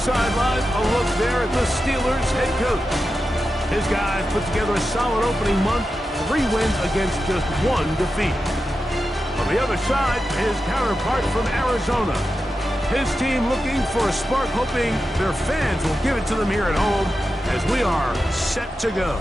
sideline, a look there at the Steelers head coach. His guys put together a solid opening month, 3 wins against just 1 defeat. On the other side, his counterpart from Arizona. His team looking for a spark, hoping their fans will give it to them here at home as we are set to go.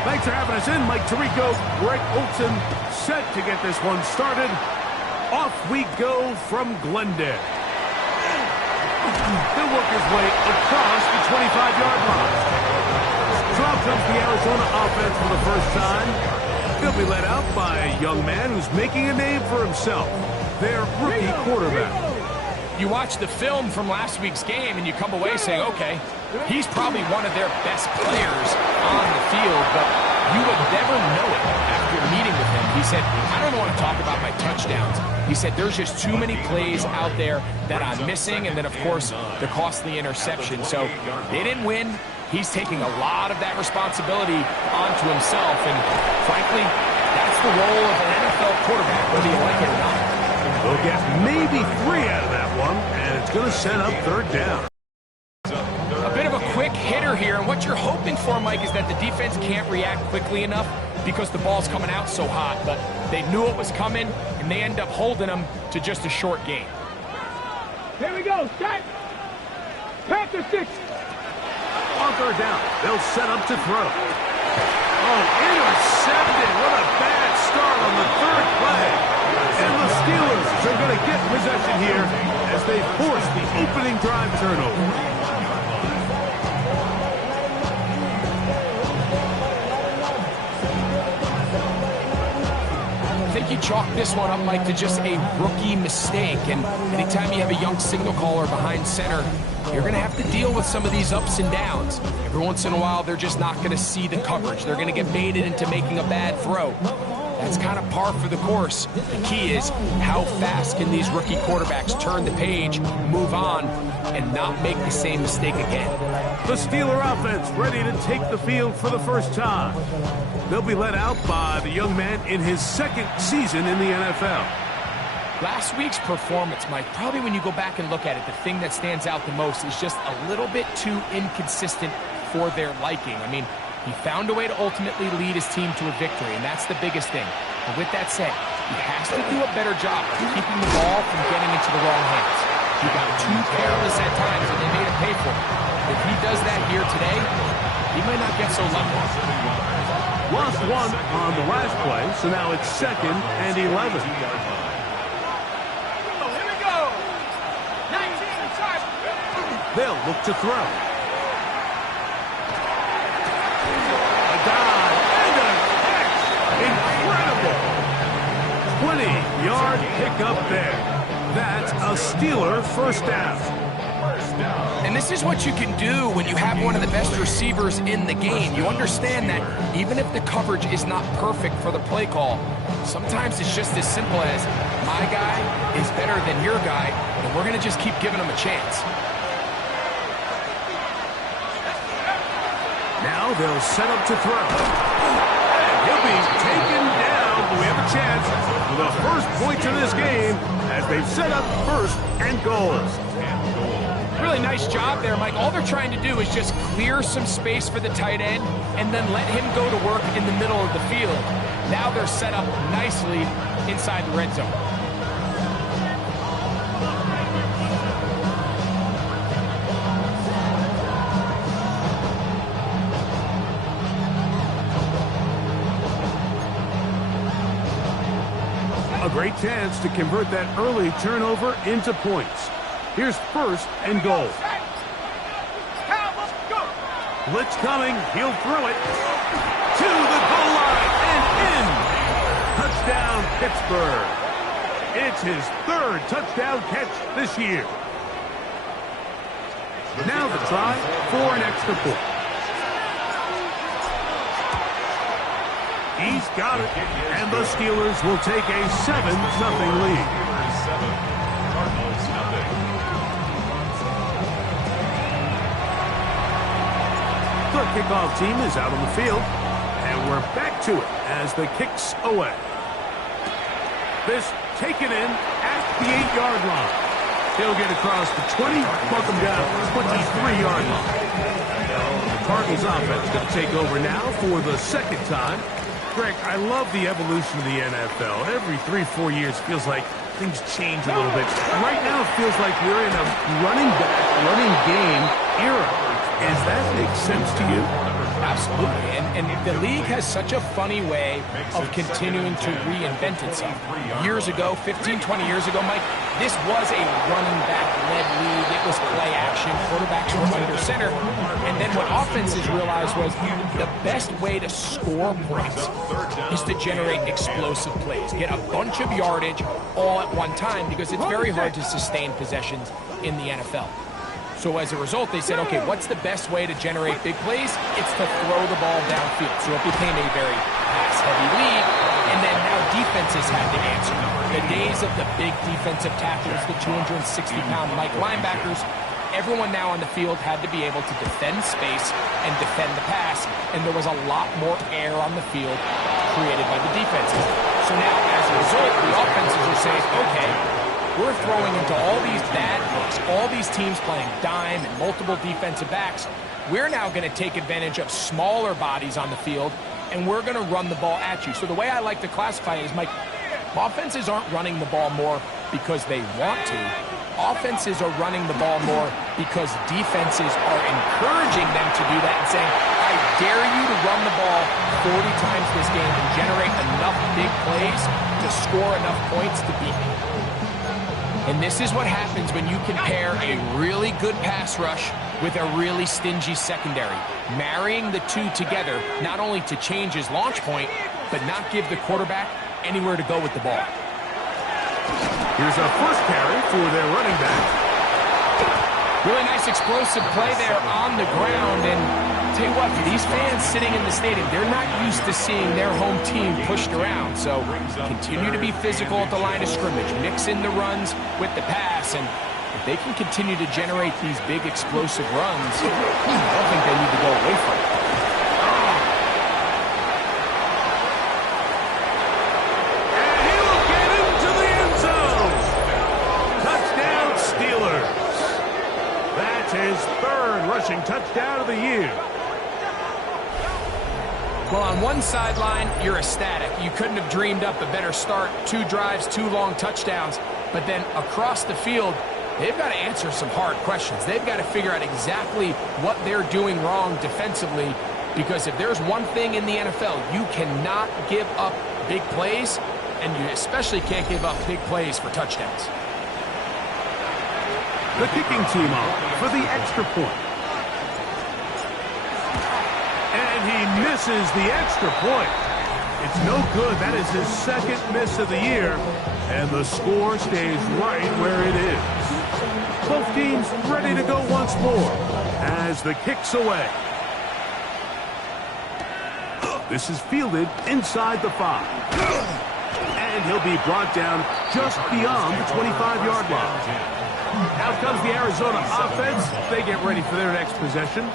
Thanks for having us in, Mike Tirico. Greg Olson set to get this one started. Off we go from Glendale. He'll work his way across the 25-yard line. Draw comes the Arizona offense for the first time. He'll be led out by a young man who's making a name for himself, their rookie quarterback. You watch the film from last week's game and you come away saying, okay, he's probably one of their best players on the field, but you would never know it after meeting with him. He said, I don't want to talk about my touchdowns. He said, there's just too many plays out there that I'm missing, and then, of course, the costly interception. So they didn't win. He's taking a lot of that responsibility onto himself, and frankly, that's the role of an NFL quarterback, whether you like it or not. They'll get maybe 3 out of that one, and it's going to set up 3rd down. A bit of a quick hitter here, and what you're hoping for, Mike, is that the defense can't react quickly enough because the ball's coming out so hot, but they knew it was coming, and they end up holding them to just a short gain. Here we go, set! Panther 6! On 3rd down, they'll set up to throw. Oh, intercepted! What a bad start on the 3rd play. And the Steelers are going to get possession here as they force the opening drive turnover. I think you chalk this one up, Mike, to just a rookie mistake. And anytime you have a young signal caller behind center, you're going to have to deal with some of these ups and downs. Every once in a while, they're just not going to see the coverage. They're going to get baited into making a bad throw. That's kind of par for the course. The key is how fast can these rookie quarterbacks turn the page, move on, and not make the same mistake again. The Steeler offense ready to take the field for the first time. They'll be led out by the young man in his 2nd season in the NFL. Last week's performance, Mike, probably when you go back and look at it, the thing that stands out the most is just a little bit too inconsistent for their liking. I mean, he found a way to ultimately lead his team to a victory, and that's the biggest thing. But with that said, he has to do a better job of keeping the ball from getting into the wrong hands. He got too careless at times, and they made him pay for it. If he does that here today, he might not get so lucky. Lost 1 on the last play, so now it's 2nd and 11. Here we go! 19 time! They'll look to throw. A dive and a catch! Incredible! 20-yard pickup there. That's a Steeler first down. And this is what you can do when you have one of the best receivers in the game. You understand that even if the coverage is not perfect for the play call, sometimes it's just as simple as my guy is better than your guy, and we're going to just keep giving him a chance. Now they'll set up to throw. And he'll be taken down, but we have a chance for the first points of this game as they've set up 1st and goal. Really nice job there, Mike. All they're trying to do is just clear some space for the tight end and then let him go to work in the middle of the field. Now they're set up nicely inside the red zone. A great chance to convert that early turnover into points. Here's 1st and goal. Blitz coming. He'll throw it to the goal line and in. Touchdown, Pittsburgh. It's his third touchdown catch this year. Now the try for an extra point. He's got it, and the Steelers will take a 7-0 lead. The kickoff team is out on the field, and we're back to it as the kick's away. This taken in at the 8-yard line. He'll get across the 20, mark him down 23-yard line. The Cardinals offense going to take over now for the second time. Greg, I love the evolution of the NFL. Every 3-4 years it feels like things change a little bit. Right now it feels like we're in a running back, running game era. Does that make sense to you? Absolutely. And the league has such a funny way of continuing to reinvent itself. Years ago, 15, 20 years ago, Mike, this was a running back-led league. It was play action. Quarterbacks were under center. And then what offenses realized was the best way to score points is to generate explosive plays. Get a bunch of yardage all at one time because it's very hard to sustain possessions in the NFL. So as a result, they said, okay, what's the best way to generate big plays? It's to throw the ball downfield. So it became a very pass-heavy league, and then now defenses had to answer. The days of the big defensive tackles, the 260-pound Mike linebackers, everyone now on the field had to be able to defend space and defend the pass, and there was a lot more air on the field created by the defenses. So now, as a result, the offenses are saying, okay, we're throwing into all these bad looks, all these teams playing dime and multiple defensive backs. We're now going to take advantage of smaller bodies on the field, and we're going to run the ball at you. So the way I like to classify it is, Mike, offenses aren't running the ball more because they want to. Offenses are running the ball more because defenses are encouraging them to do that and saying, I dare you to run the ball 40 times this game and generate enough big plays to score enough points to beat me. And this is what happens when you can pair a really good pass rush with a really stingy secondary. Marrying the two together, not only to change his launch point, but not give the quarterback anywhere to go with the ball. Here's our first carry for their running back. Really nice explosive play there on the ground. And tell you what, for these fans sitting in the stadium, they're not used to seeing their home team pushed around. So continue to be physical at the line of scrimmage. Mix in the runs with the pass. And if they can continue to generate these big explosive runs, I don't think they need to go away from it. And he will get into the end zone. Touchdown, Steelers. That's his third rushing touchdown of the year. Well, on one sideline, you're ecstatic. You couldn't have dreamed up a better start. 2 drives, 2 long touchdowns. But then across the field, they've got to answer some hard questions. They've got to figure out exactly what they're doing wrong defensively, because if there's one thing in the NFL, you cannot give up big plays, and you especially can't give up big plays for touchdowns. The kicking team on for the extra point. And he misses the extra point. It's no good. That is his second miss of the year. And the score stays right where it is. Both teams ready to go once more as the kick's away. This is fielded inside the 5. And he'll be brought down just beyond the 25-yard line. Out comes the Arizona offense. They get ready for their next possession.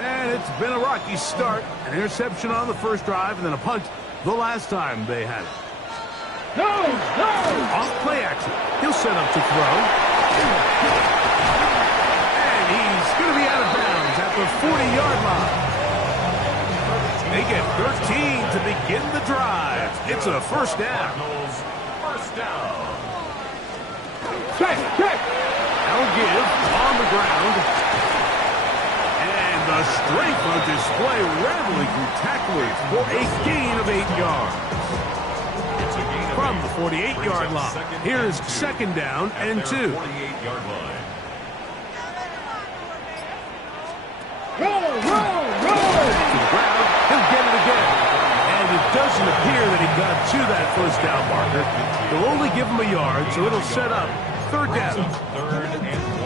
And it's been a rocky start. An interception on the first drive and then a punt the last time they had it. No! Off play action. He'll set up to throw. And he's going to be out of bounds at the 40-yard line. They get 13 to begin the drive. It's a first down. First down. Check! Now give on the ground. And the strength on display rattling through tacklers for a gain of 8 yards. From the 48-yard line, here's second down and 2. Roll! To the ground, he'll get it again. And And it doesn't appear that he got to that first down marker. They'll only give him a yard, so it'll set up third down.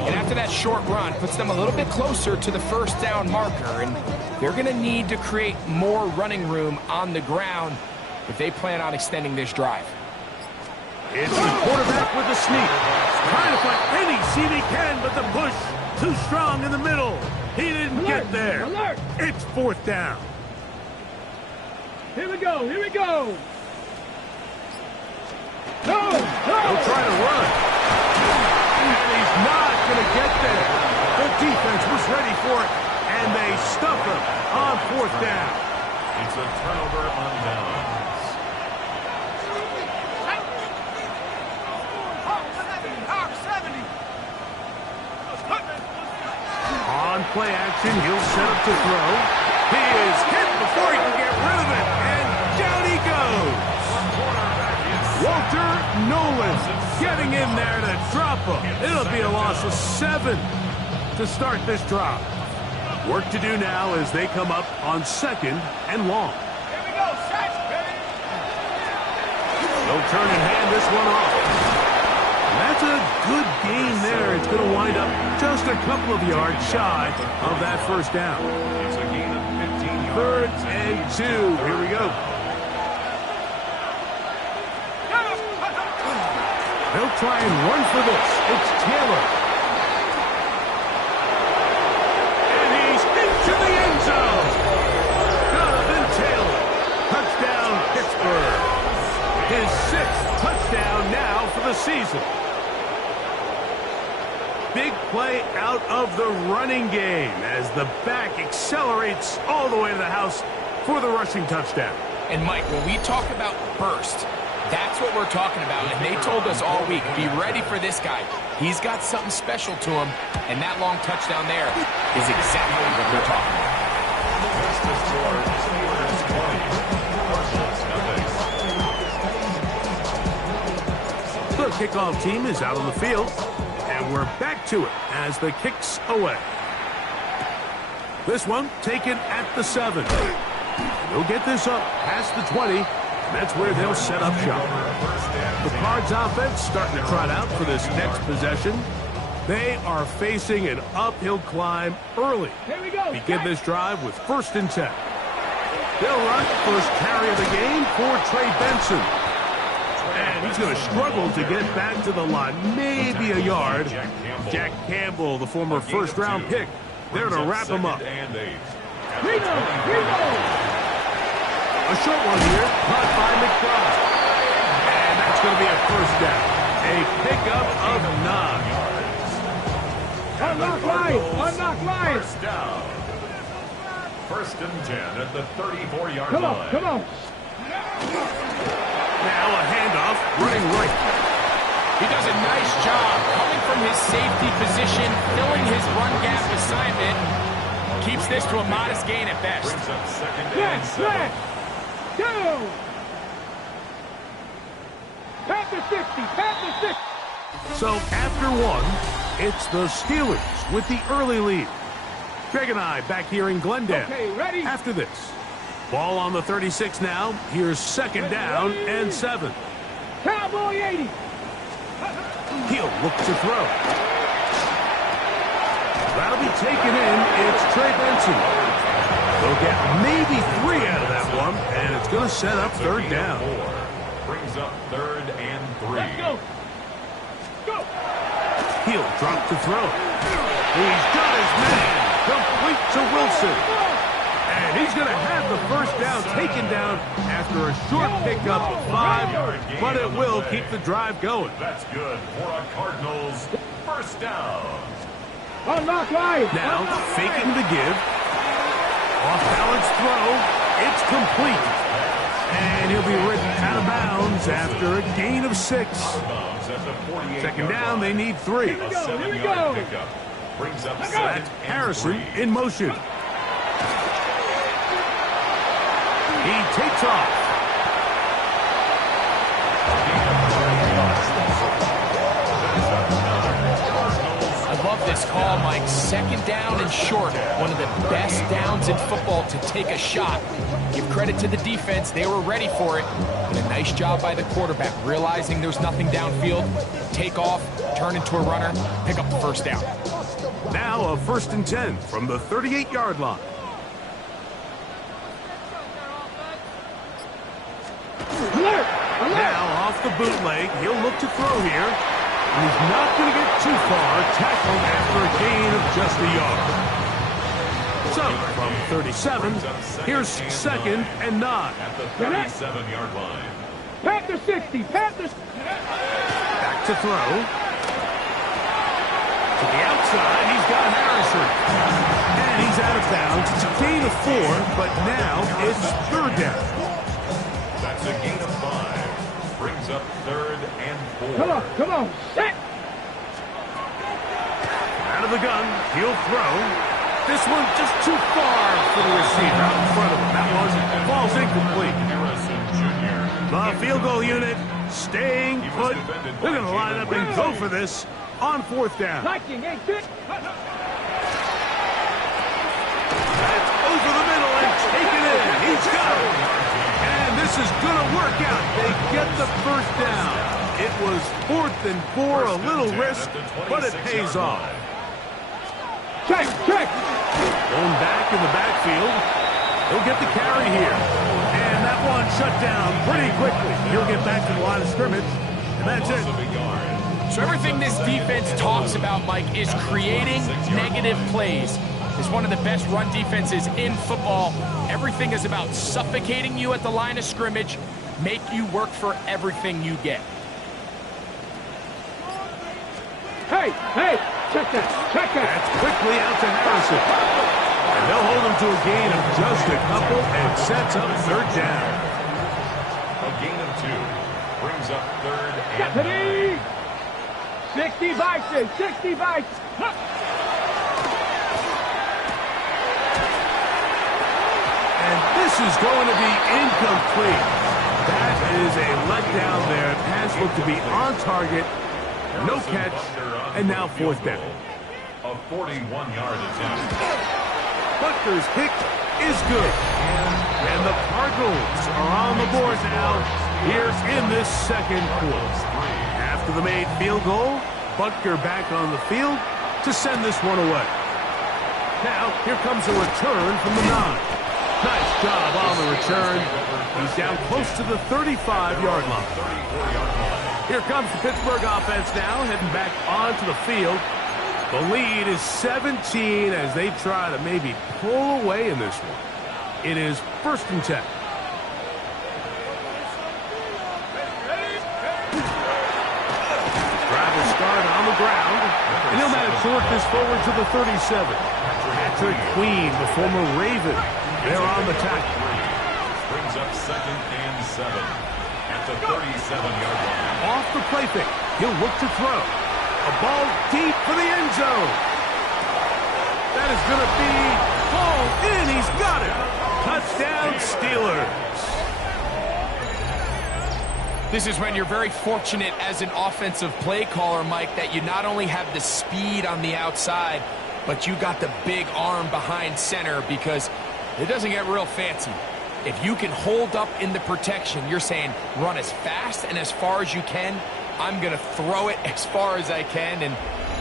And after that short run, puts them a little bit closer to the first down marker. And they're going to need to create more running room on the ground if they plan on extending this drive. It's the quarterback with the sneak. Trying to find any seam he can, but the push too strong in the middle. He didn't get there. Alert! It's fourth down. Here we go. Here we go. No! No! He'll try to run. And he's not going to get there. The defense was ready for it, and they stuff him on fourth down. It's a turnover on downs. On play action, he'll set up to throw. He is hit before he can get rid of it, and down he goes. Walter Nolan getting in there to drop him. It'll be a loss of 7 to start this drive. Work to do now as they come up on second and long. Here we go. Set. They'll turn and hand this one off. That's a good gain there. It's going to wind up just a couple of yards shy of that first down. It's a gain of 15 yards. Third and 2. Here we go. They'll try and run for this. It's Taylor. And he's into the end zone. Jonathan Taylor. Touchdown, Pittsburgh. His 6th touchdown now for the season. Big play out of the running game as the back accelerates all the way to the house for the rushing touchdown. And, Mike, when we talk about burst, that's what we're talking about. And they told us all week, be ready for this guy. He's got something special to him, and that long touchdown there is exactly what they're talking about. The kickoff team is out on the field, and we're back to it as the kick's away. This one taken at the 7. They'll get this up past the 20, and that's where they'll set up shop. The Cards offense starting to trot out for this next possession. They are facing an uphill climb early. Here we go. Begin this drive with 1st and 10. They'll run first carry of the game for Trey Benson. And he's going to struggle to get back to the line, maybe a yard. Jack Campbell, the former first-round pick, there to wrap him up. Reno. A short one here, caught by McBride. And that's going to be a first down. A pickup of 9. Unlock line. Unlock line. First down. 1st and 10 at the 34-yard line. Come on. Come on. Now a handoff, running right. He does a nice job coming from his safety position, filling his run gap assignment. Keeps this to a modest gain at best. Brings up 2nd and Yes. 7. Go. Panther 60. Panther 60. So after one, it's the Steelers with the early lead. Greg and I back here in Glendale. Okay, ready? After this. Ball on the 36 now. Here's 2nd down and 7. Cowboy 80. He'll look to throw. That'll be taken in. It's Trey Benson. They'll get maybe 3 out of that one, and it's going to set up 3rd down. Brings up 3rd and 3. Let's go. Go. He'll drop to throw. He's got his man. Complete to Wilson. And he's going to have the first down taken down after a short pickup of 5, but it will keep the drive going. That's good for a Cardinals first down. Unlock line. Now, faking the give. Off-balance throw. It's complete. And he'll be written out of bounds after a gain of 6. Second down, they need 3. Here we go. Here we 7-yard go. pickup. Brings up That's 2nd and Harrison 3. in motion. He takes off. I love this call, Mike. Second down and short. One of the best downs in football to take a shot. Give credit to the defense. They were ready for it. And a nice job by the quarterback, realizing there's nothing downfield. Take off, turn into a runner, pick up the first down. Now a 1st and 10 from the 38-yard line. Now off the bootleg, he'll look to throw here. And he's not going to get too far, tackled after a gain of just a yard. So, from 37, here's 2nd and 9. At the 37-yard line. Panther 60, Panthers. Back to throw. To the outside, he's got Harrison. And he's out of bounds. It's a gain of 4, but now it's 3rd down. That's a gain of 5. Brings up 3rd and 4. Come on, set. Out of the gun, he'll throw. This one just too far for the receiver out in front of him. That one falls incomplete. Harrison Jr. The field goal unit staying put. They're going to line up and go for this on 4th down. Liking, ain't it? That's over the middle and taken in. He's got it. And this is going to work out. They get the 1st down. It was 4th and 4, a little risk, but it pays off. Check. Going back in the backfield. He'll get the carry here. And that one shut down pretty quickly. He'll get back to the line of scrimmage. And that's it. So everything this defense talks about, Mike, is creating negative plays. It's one of the best run defenses in football. Everything is about suffocating you at the line of scrimmage, make you work for everything you get. Hey, check that. That's quickly out to Harrison. And they'll hold him to a gain of just a couple and sets up 3rd down. A gain of 2. Brings up 3rd and Deputy! 9. 60 Bison, 60 Bison. And this is going to be incomplete. That is a letdown there. Pass looked to be on target. No catch. And now 4th down. A 41-yard attempt. Butker's kick is good. And the Cardinals are on the board now here in this 2nd quarter. After the made field goal, Butker back on the field to send this one away. Now, here comes a return from the 9. Nice job on the return. He's down close to the 35-yard line. 34-yard line. Here comes the Pittsburgh offense now, heading back onto the field. The lead is 17 as they try to maybe pull away in this one. It is 1st and 10. Drive will start on the ground, and he'll manage to work this forward to the 37. Patrick Queen, the former Raven, they're on the tackle. Brings up 2nd and 7 at the 37-yard line. Off the play fake, he'll look to throw. A ball deep for the end zone. That is going to be hauled in. He's got it. Touchdown, Steelers. This is when you're very fortunate as an offensive play caller, Mike, that you not only have the speed on the outside, but you got the big arm behind center, because it doesn't get real fancy. If you can hold up in the protection, you're saying run as fast and as far as you can. I'm going to throw it as far as I can, and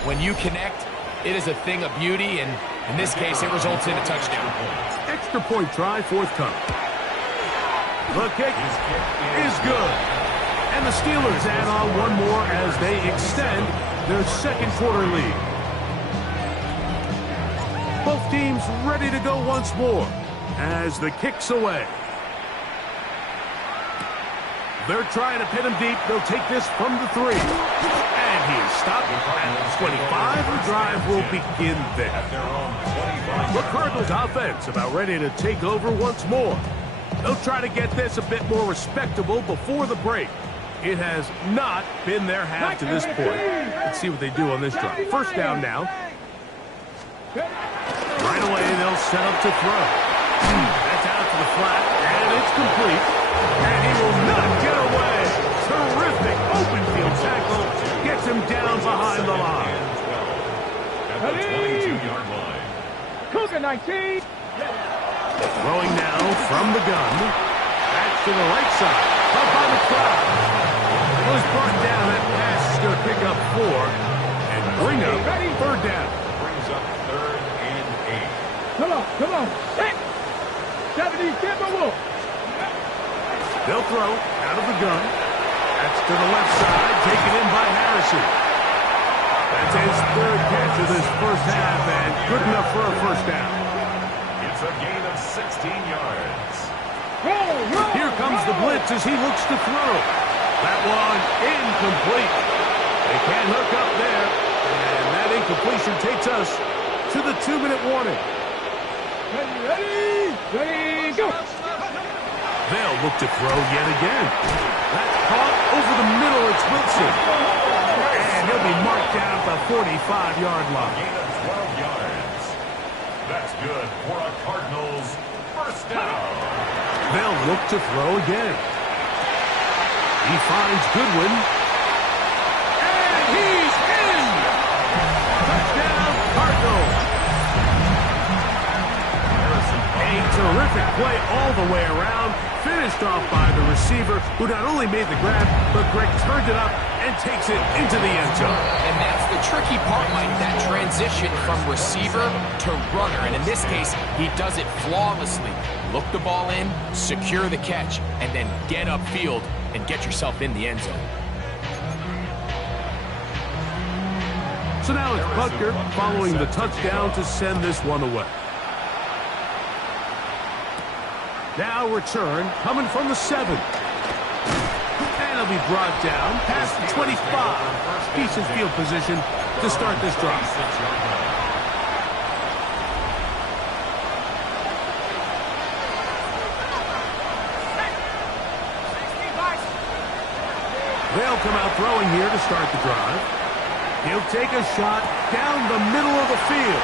when you connect, it is a thing of beauty, and in this case, it results in a touchdown. Extra point try forthcoming. The kick is good. And the Steelers add on one more as they extend their 2nd quarter lead. Both teams ready to go once more as the kick's away. They're trying to pin him deep. They'll take this from the 3. And he is stopped at the 25. The drive will begin there. The Cardinals offense about ready to take over once more. They'll try to get this a bit more respectable before the break. It has not been their half to this point. Let's see what they do on this drive. 1st down now. Right away, they'll set up to throw. That's out to the flat, and it's complete. And he will not get away. Terrific open field tackle. Gets him down behind the line. 19. Throwing now from the gun. Back to the right side. Up by the crowd. Was brought down. That pass is going to pick up 4 and bring up third down. Brings up 3rd and 8. Come on. Hit. 70 Timberwolves. They'll throw out of the gun. That's to the left side. Taken in by Harrison. That's his 3rd catch of this first half and good enough for a first down. It's a gain of 16 yards. Here comes the blitz as he looks to throw. That one incomplete. They can't hook up there. And that incompletion takes us to the 2-minute warning. Ready, go. They'll look to throw yet again. That's caught over the middle. It's Wilson. And he'll be marked down at the 45-yard line. Gain of 12 yards. That's good for a Cardinals first down. They'll look to throw again. He finds Goodwin. And he's in! Touchdown, Cardinals! A terrific play all the way around. Finished off by the receiver, who not only made the grab, but Greg turned it up and takes it into the end zone. And that's the tricky part, Mike, that transition from receiver to runner. And in this case, he does it flawlessly. Look the ball in, secure the catch, and then get upfield and get yourself in the end zone. So now it's Butker following the touchdown to send this one away. Now return coming from the 7. And it'll be brought down past the 25. Decent field position to start this drive. They'll come out throwing here to start the drive. He'll take a shot down the middle of the field.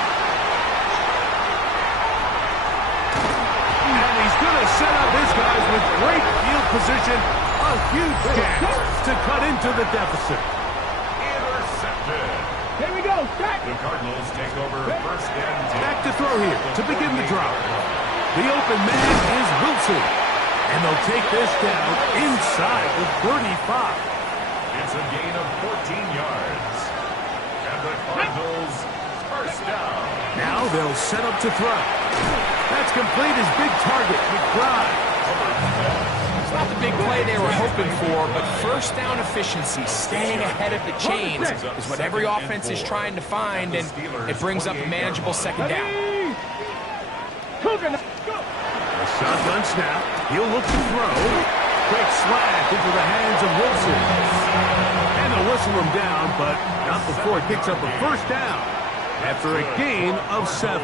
And he's going to set up his guys with great field position. A huge chance to cut into the deficit. Intercepted. Here we go. Back. The Cardinals take over first and 10. Back to throw here to begin the drive. The open man is Wilson. And they'll take this down inside the 35. It's a gain of 14 yards. And the Cardinals first down. Now they'll set up to throw. That's complete his big target, McBride. It's not the big play they were hoping for, but first down efficiency, staying ahead of the chains, is what every offense is trying to find, and it brings up a manageable second down. A shotgun snap. He'll look to throw. Quick slash into the hands of Wilson. And they'll whistle him down, but not before he picks up a first down after a gain of 7.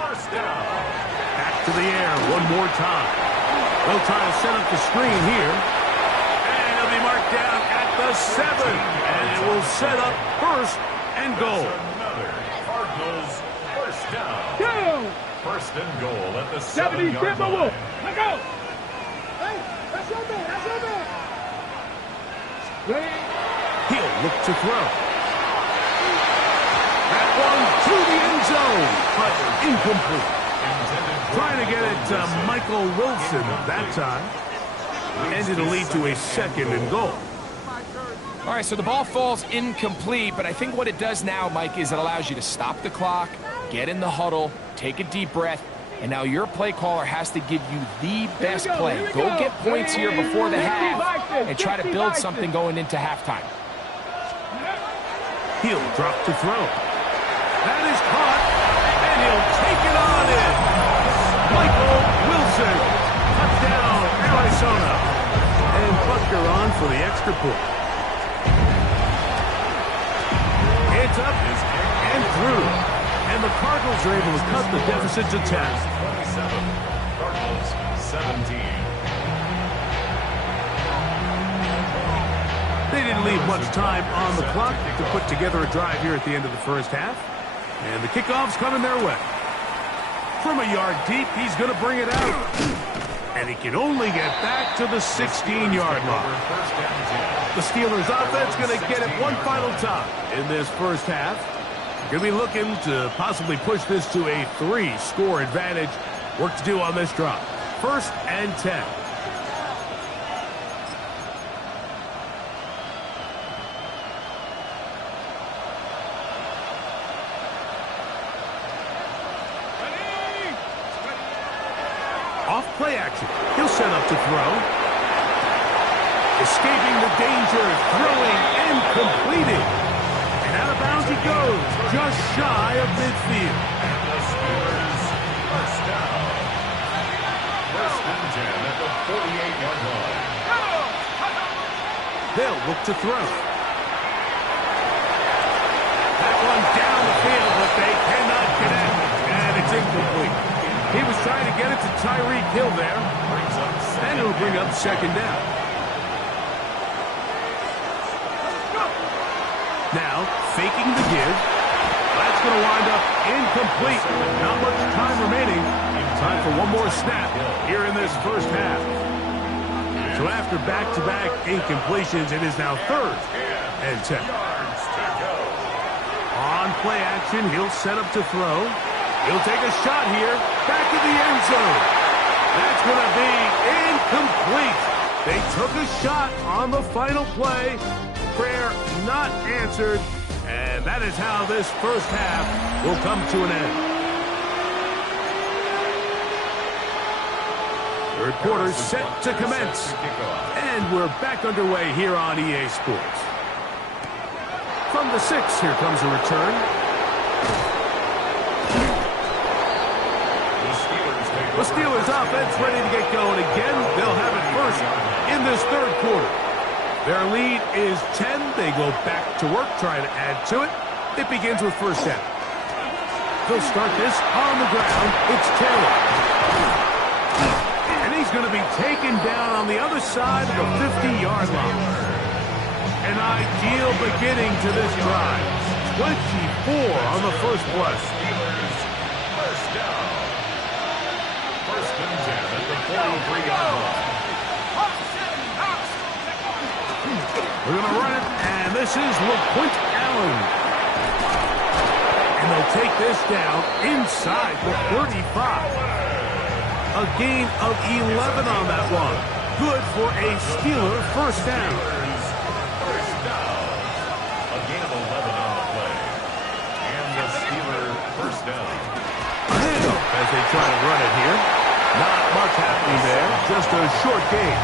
First down. Back to the air one more time. They'll try to set up the screen here. And it'll be marked down at the 7. And it will set up first and goal. Another Cardinals first down. Go. First and goal at the 70 7-yard Timberwolves. line. Let go. Hey, that's your man. That's your man. Ready. He'll look to throw. That one to the end zone, but incomplete. Trying to get it to Michael Wilson that time. And it'll lead to a second and goal. All right, so the ball falls incomplete, but I think what it does now, Mike, is it allows you to stop the clock, get in the huddle, take a deep breath, and now your play caller has to give you the best play. Go get points here before the half and try to build something going into halftime. He'll drop to throw. That is caught, and he'll take it on in. Michael Wilson, touchdown, Arizona. And Butker on for the extra point. It's up and through. And the Cardinals are able to cut the deficit to 10. 27. Cardinals 17. They didn't leave much time on the clock to put together a drive here at the end of the first half. And the kickoff's coming their way. From a yard deep, he's going to bring it out. And he can only get back to the 16-yard line. First and 10. The Steelers offense going to get it one final time in this first half. Going to be looking to possibly push this to a 3-score advantage. Work to do on this drop. 1st and 10. Off play action. He'll set up to throw. Escaping the danger, throwing and completing. And out of bounds he goes, just shy of midfield. And the Steelers first down. 1st and 10 at the 48-yard line. They'll look to throw. That one down the field, but they cannot connect. And it's incomplete. He was trying to get it to Tyreek Hill there. And it'll bring up 2nd down. Now, faking the give. That's going to wind up incomplete. Not much time remaining. Time for one more snap here in this first half. So after back-to-back incompletions, it is now 3rd and 10. On play action, he'll set up to throw. He'll take a shot here. Back in the end zone. That's going to be incomplete. They took a shot on the final play. Prayer not answered. And that is how this first half will come to an end. Third quarter set to commence. And we're back underway here on EA Sports. From the 6, here comes a return. The Steelers offense ready to get going again. They'll have it first in this third quarter. Their lead is 10. They go back to work, trying to add to it. It begins with 1st down. They'll start this on the ground. It's Taylor. And he's going to be taken down on the other side of the 50-yard line. An ideal beginning to this drive. 24 on the first play. First down. 1st and 10 at the 43-yard line. We're going to run it, and this is LaQuint Allen. And they'll take this down inside the 35. A gain of 11 on that one. Good for a Steeler first down. First down. A gain of 11 on the play. And the Steeler first down. A handoff as they try to run it here. Not much happening there, just a short gain.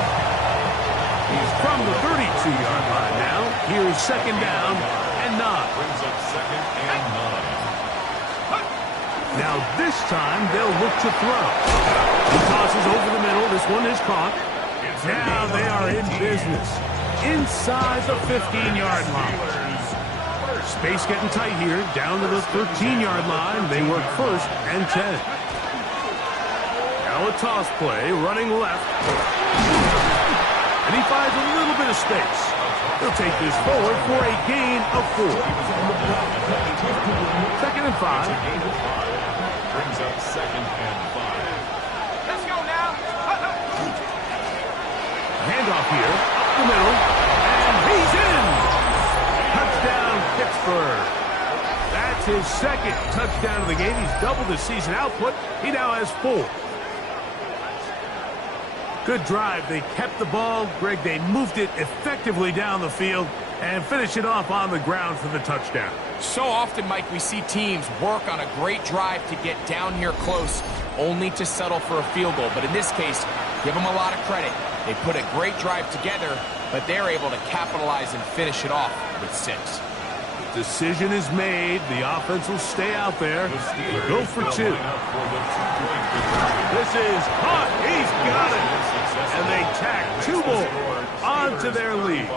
He's from the 32-yard line now. Here's 2nd down and 9. Brings up 2nd and 9. Now this time they'll look to throw. He tosses over the middle. This one is caught. Now they are in business. Inside the 15-yard line. Space getting tight here. Down to the 13-yard line. They work 1st and 10. Now a toss play, running left. And he finds a little bit of space. He'll take this forward for a gain of 4. 2nd and 5. Brings up 2nd and 5. Let's go now. Handoff here, up the middle, and he's in! Touchdown, Pittsburgh. That's his 2nd touchdown of the game. He's doubled his season output. He now has 4. Good drive. They kept the ball. Greg, they moved it effectively down the field and finished it off on the ground for the touchdown. So often, Mike, we see teams work on a great drive to get down here close, only to settle for a field goal. But in this case, give them a lot of credit. They put a great drive together, but they're able to capitalize and finish it off with 6. Decision is made. The offense will stay out there. Go for 2. This is hot. He's got it. And they tack 2 more onto their lead.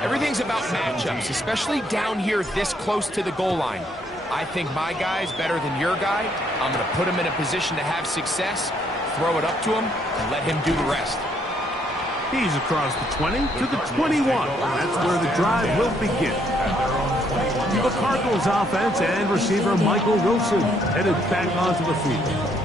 Everything's about matchups, especially down here this close to the goal line. I think my guy's better than your guy. I'm going to put him in a position to have success, throw it up to him, and let him do the rest. He's across the 20 to the 21. That's where the drive will begin. The Cardinals offense and receiver Michael Wilson headed back onto the field.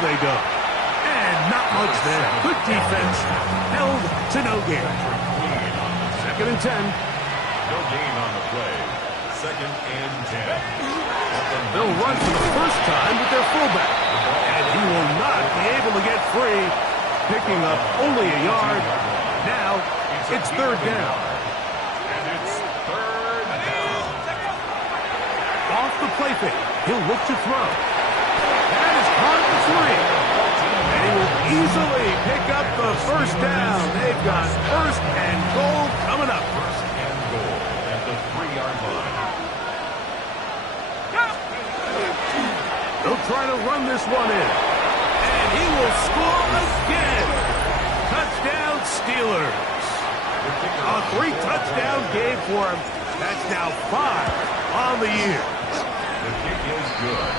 they go. And not much there. Good defense. Held to no gain. 2nd and 10. No gain on the play. 2nd and 10. They'll run for the first time with their fullback. And he will not be able to get free. Picking up only a yard. Now, it's 3rd down. And it's 3rd down. Off the play fake. He'll look to throw. That is caught for 3. And he will easily pick up the 1st down. They've got 1st and goal coming up. 1st and goal at the 3-yard line. They'll try to run this one in. And he will score again. Touchdown, Steelers. A 3-touchdown game for him. That's now 5 on the year. The kick is good.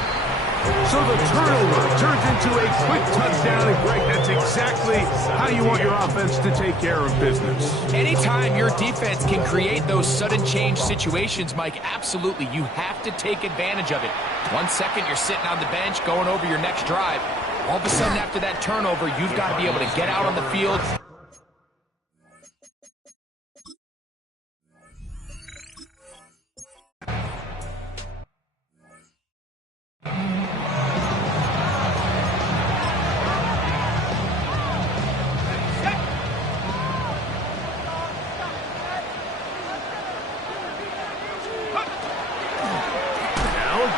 So the turnover turns into a quick touchdown. And Greg, that's exactly how you want your offense to take care of business. Anytime your defense can create those sudden change situations, Mike, absolutely, you have to take advantage of it. 1 second, you're sitting on the bench going over your next drive. All of a sudden, after that turnover, you've got to be able to get out on the field.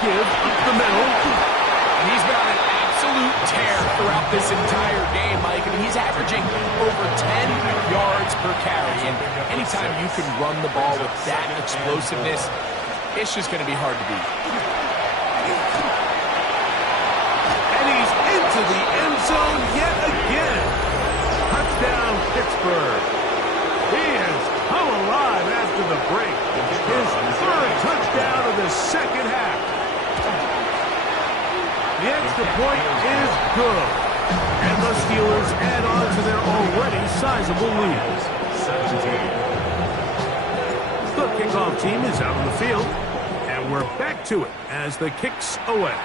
Give up the middle. And he's been on an absolute tear throughout this entire game, Mike. I mean, he's averaging over 10 yards per carry. And anytime you can run the ball with that explosiveness, it's just going to be hard to beat. And he's into the end zone yet again. Touchdown, Pittsburgh. He has come alive after the break. His 3rd touchdown of the 2nd half. The extra point is good. And the Steelers add on to their already sizable lead. 17. The kickoff team is out on the field. And we're back to it as the kick's away.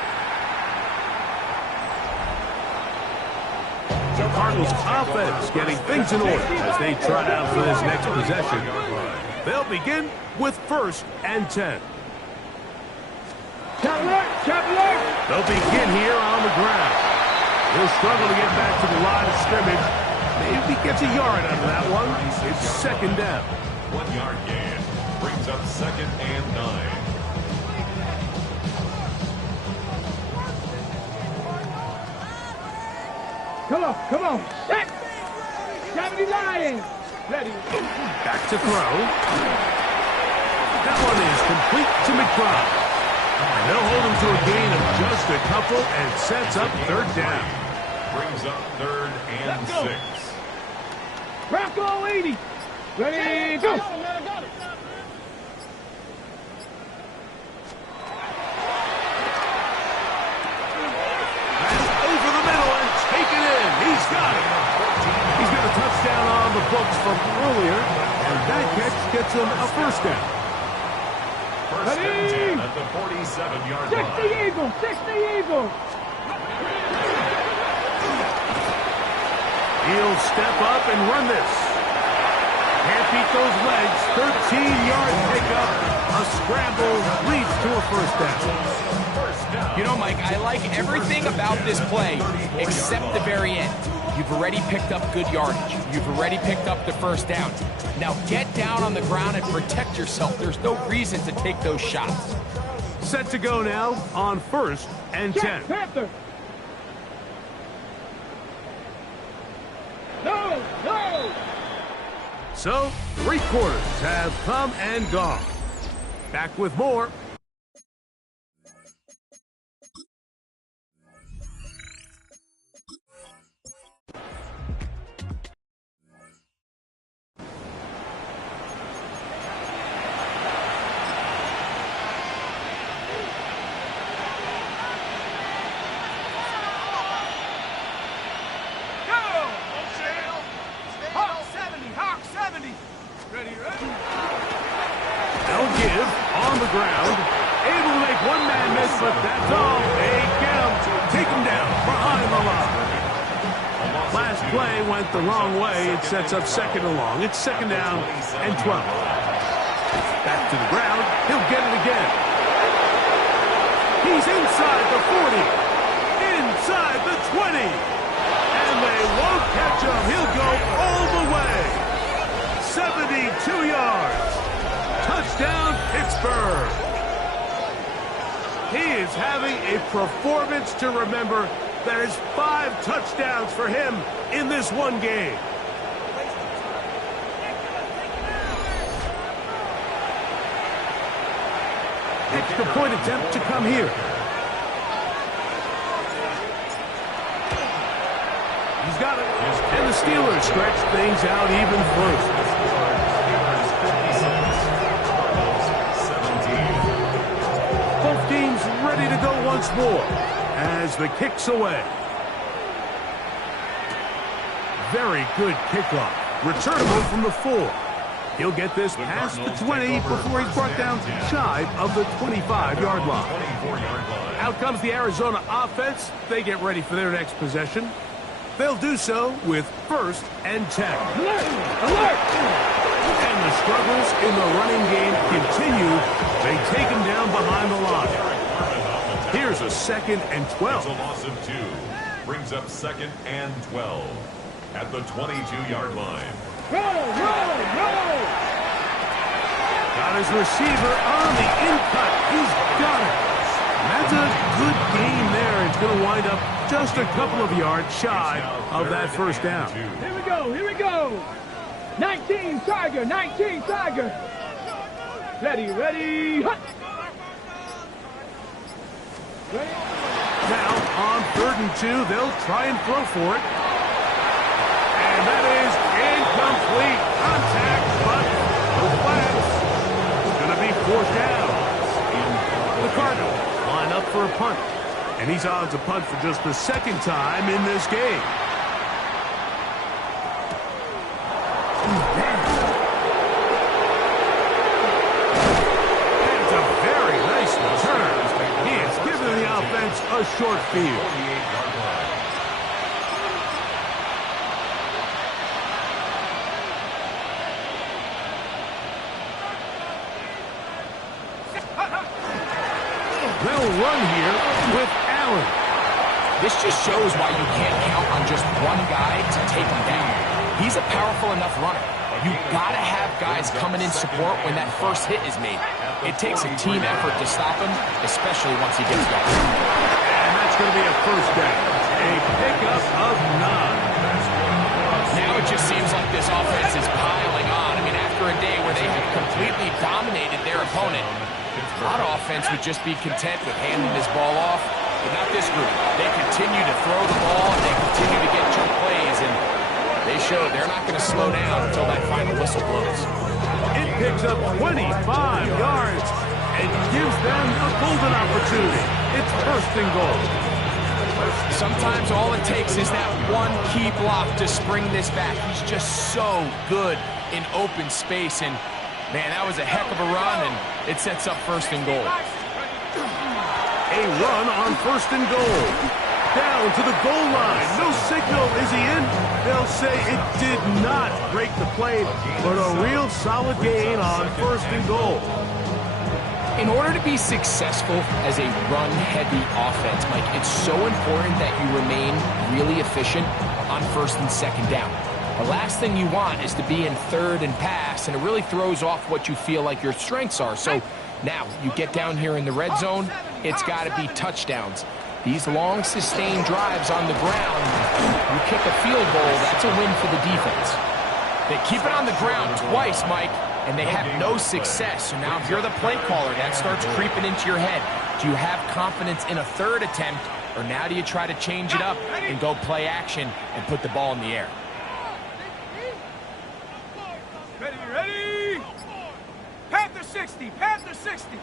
The Cardinals offense getting things in order as they try out for this next possession. They'll begin with 1st and 10. They'll begin here on the ground. He'll struggle to get back to the line of scrimmage. Maybe gets a yard out of that one. It's 2nd down. 1-yard gain brings up 2nd and 9. Come on. Set. 70 Lions. Ready. Back to throw. That one is complete to McBride. And they'll hold him to a gain of just a couple and sets up 3rd down. Brings up 3rd and 6. Rocco 80. Ready, go. And over the middle and taken in. He's got it. He's got a touchdown on the books from earlier, and that catch gets him a 1st down. 1st and 10 at the 47-yard line. 60 Eagles. 60 Eagles. He'll step up and run this. Can't beat those legs. 13-yard pickup. A scramble leads to a 1st down. You know, Mike, I like everything about this play except the very end. You've already picked up good yardage. You've already picked up the 1st down. Now get down on the ground and protect yourself. There's no reason to take those shots. Set to go now on 1st and 10. Panther. No. So, 3 quarters have come and gone. Back with more. They'll give on the ground. Able to make one man miss, but that's all. They get him. Take him down behind the line. play went the wrong way. It sets up second and long. It's second down and 12. Back to the ground. He'll get it again. He's inside the 40. Inside the 20. And they won't catch him. He'll go all the way. 72 yards. Touchdown, Pittsburgh. He is having a performance to remember. There's 5 touchdowns for him in this one game. Extra point attempt to come here. He's got it. And the Steelers stretch things out even further. Both teams ready to go once more as the kick's away. Very good kickoff. Returnable from the 4. He'll get this past the 20 before he's brought down shy of the 25-yard line. Out comes the Arizona offense. They get ready for their next possession. They'll do so with 1st and 10. Alert! Alert! And the struggles in the running game continue. They take him down behind the line. Here's a 2nd and 12. It's a loss of 2. Brings up 2nd and 12 at the 22-yard line. Roll! Roll! Roll! Got his receiver on the in-cut. He's got it. That's a good gain there. It's going to wind up just a couple of yards shy of that first down. Here we go! Here we go! 19 Tiger! 19 Tiger! Ready, ready, hut! Ready? Now, on 3rd and 2, they'll try and throw for it. And that is incomplete. Contact, but no flags. It's going to be 4th down. The Cardinals line up for a punt. And he's on to punt for just the 2nd time in this game. It's a very nice return. He has given the offense a short field. They'll run here with Allen. This just shows why you can't count on just one guy to take him down. He's a powerful enough runner. You gotta have guys coming in support when that first hit is made. It takes a team effort to stop him, especially once he gets going. And that's going to be a 1st down. A pickup of 9. Now it just seems like this offense is piling on. I mean, after a day where they have completely dominated their opponent, a lot of offense would just be content with handing this ball off, but not this group. They continue to throw the ball, and they continue to get jump plays, and they show they're not going to slow down until that final whistle blows. It picks up 25 yards and gives them a golden opportunity. It's 1st and goal. Sometimes all it takes is that one key block to spring this back. He's just so good in open space, and man, that was a heck of a run, and it sets up 1st and goal. A run on 1st and goal. Down to the goal line. No signal. Is he in? They'll say it did not break the play, but a real solid gain on 1st and goal. In order to be successful as a run-heavy offense, Mike, it's so important that you remain really efficient on 1st and 2nd down. The last thing you want is to be in 3rd and pass, and it really throws off what you feel like your strengths are. So now you get down here in the red zone, it's got to be touchdowns. These long, sustained drives on the ground, you kick a field goal, that's a win for the defense. They keep it on the ground twice, Mike, and they have no success. So now if you're the play caller, that starts creeping into your head. Do you have confidence in a 3rd attempt, or now do you try to change it up and go play action and put the ball in the air? Ready, ready! Panther 60! Panther 60!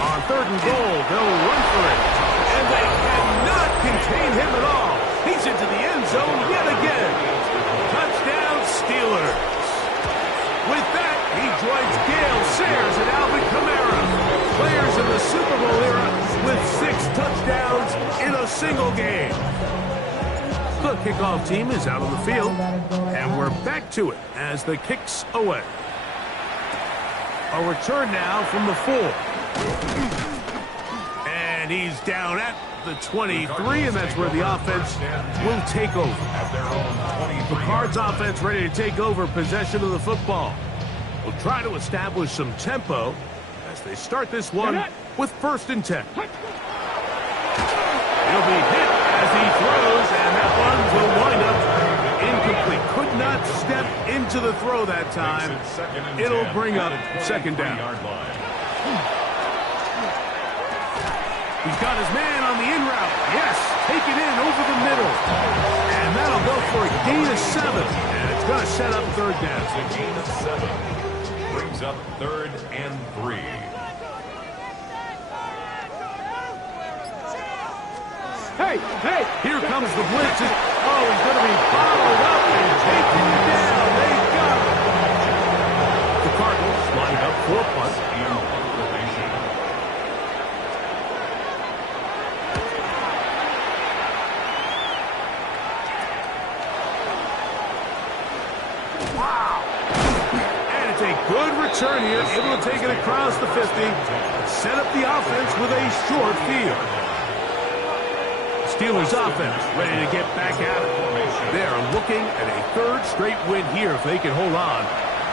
On 3rd and goal, they'll run for it. And they cannot contain him at all. He's into the end zone yet again. Touchdown, Steelers. With that, he joins Gale Sayers and Alvin Kamara, players in the Super Bowl era with 6 touchdowns in a single game. The kickoff team is out on the field, and we're back to it as the kick's away. A return now from the 4. And he's down at the 23, and that's where the offense will take over. The Cards offense ready to take over possession of the football. Will try to establish some tempo as they start this one with 1st and 10. He'll be hit as he throws, and that one will wind up incomplete. Could not step into the throw that time. It'll bring up 2nd down. He's got his man on the in route. Yes, take it in over the middle. And that'll go for a gain of 7. And it's going to set up 3rd down. A gain of 7 brings up 3rd and 3. Hey, hey! Here comes the blitz. Oh, he's going to be followed up and taken down. They got him. The Cardinals lined up for a punt. Wow. And it's a good return here. Able to take it across the 50. Set up the offense with a short field. Steelers offense ready to get back at it. They're looking at a 3rd straight win here if they can hold on,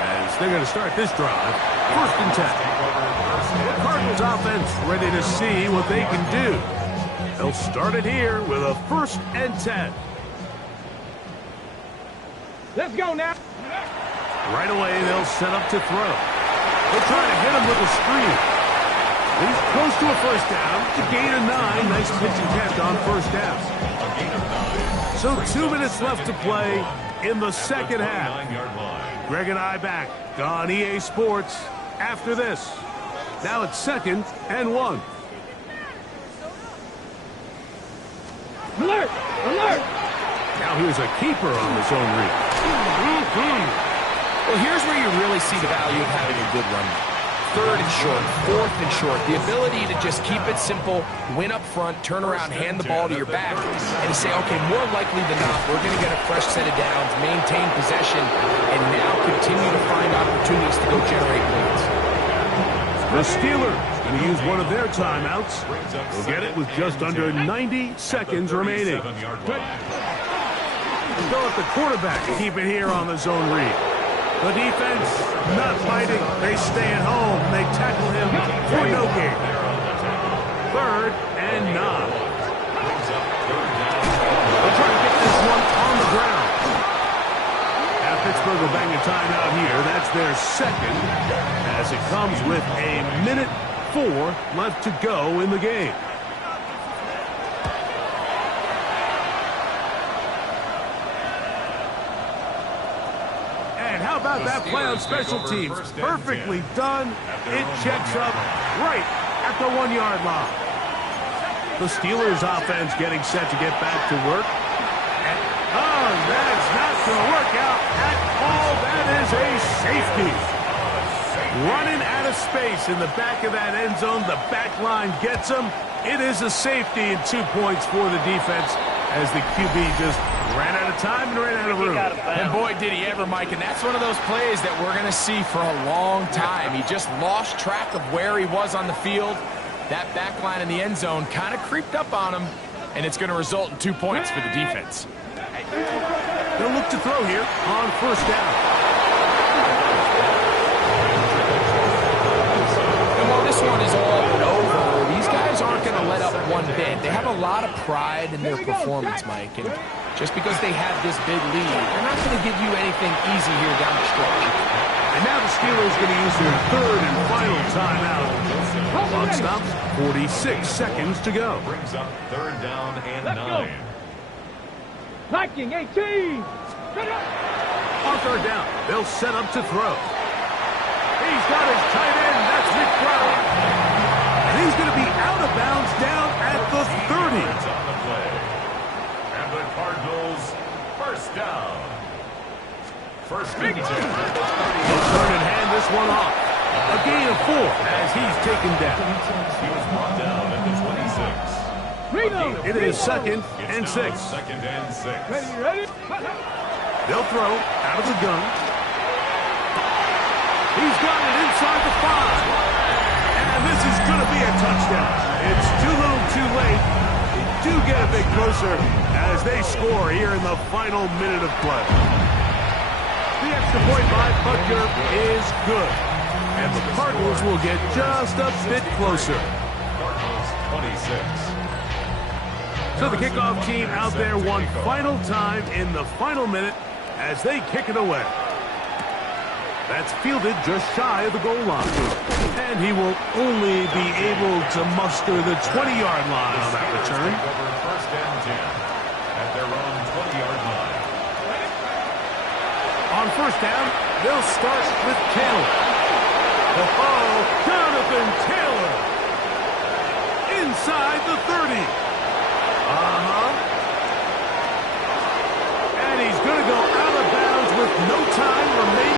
as they're going to start this drive 1st and 10. The Cardinals offense ready to see what they can do. They'll start it here with a 1st and 10. Let's go now. Right away, they'll set up to throw. They'll try to hit him with a screen. He's close to a 1st down. It's a gain of 9. Nice pitch and catch on 1st down. So 2 minutes left to play in the 2nd half. Greg and I back on EA Sports after this. Now it's 2nd and 1. Alert! Alert! Now here's a keeper on the zone read. Well, here's where you really see the value of having a good run. 3rd and short, 4th and short. The ability to just keep it simple, win up front, turn around, hand the ball to your back, and say, okay, more likely than not, we're going to get a fresh set of downs, maintain possession, and now continue to find opportunities to go generate points. The Steelers going to use one of their timeouts. They'll get it with just under 90 seconds remaining. Go at the quarterback to keep it here on the zone read. The defense not fighting. They stay at home. They tackle him for no gain. 3rd and 9. They'll try to get this one on the ground. Now Pittsburgh will bang a timeout here. That's their 2nd, as it comes with a minute 4 left to go in the game. How about that play on special teams? Perfectly done. It checks up right at the 1-yard line. The Steelers offense getting set to get back to work. And, oh, that's not going to work out at all. That is a safety. Running out of space in the back of that end zone. The back line gets him. It is a safety and 2 points for the defense as the QB just ran out of time and ran out of room. And boy, did he ever, Mike. And that's one of those plays that we're going to see for a long time. He just lost track of where he was on the field. That back line in the end zone kind of creeped up on him, and it's going to result in 2 points for the defense. They'll look to throw here on 1st down. And while this one is all but over, these guys aren't going to let up one bit. They have a lot of pride in their performance, Mike. And just because they have this big lead, they're not going to give you anything easy here down the stretch. And now the Steelers going to use their 3rd and final timeout. Clock stops, 46 seconds to go. Brings up 3rd down and 9. Viking 18! On 3rd down, they'll set up to throw. He's got his tight end, that's McBride. And he's going to be out of bounds down at the 30. And the Cardinals, 1st down. 1st and 10. They'll turn and hand this one off. A gain of 4 as he's taken down. He was brought down at the 26. It is 2nd and 6. Second and 6. Ready? They'll throw out of the gun. He's got it inside the 5. And this is going to be a touchdown. It's too little too late. They do get a bit closer as they score here in the final minute of play. The extra point by Butker is good. And the Cardinals will get just a bit closer. Cardinals 26. So the kickoff team out there one final time in the final minute as they kick it away. That's fielded just shy of the goal line. And he will only be able to muster the 20-yard line on that return. Over first and 10 at their own 20-yard line. On first down, they'll start with Kittle. Oh,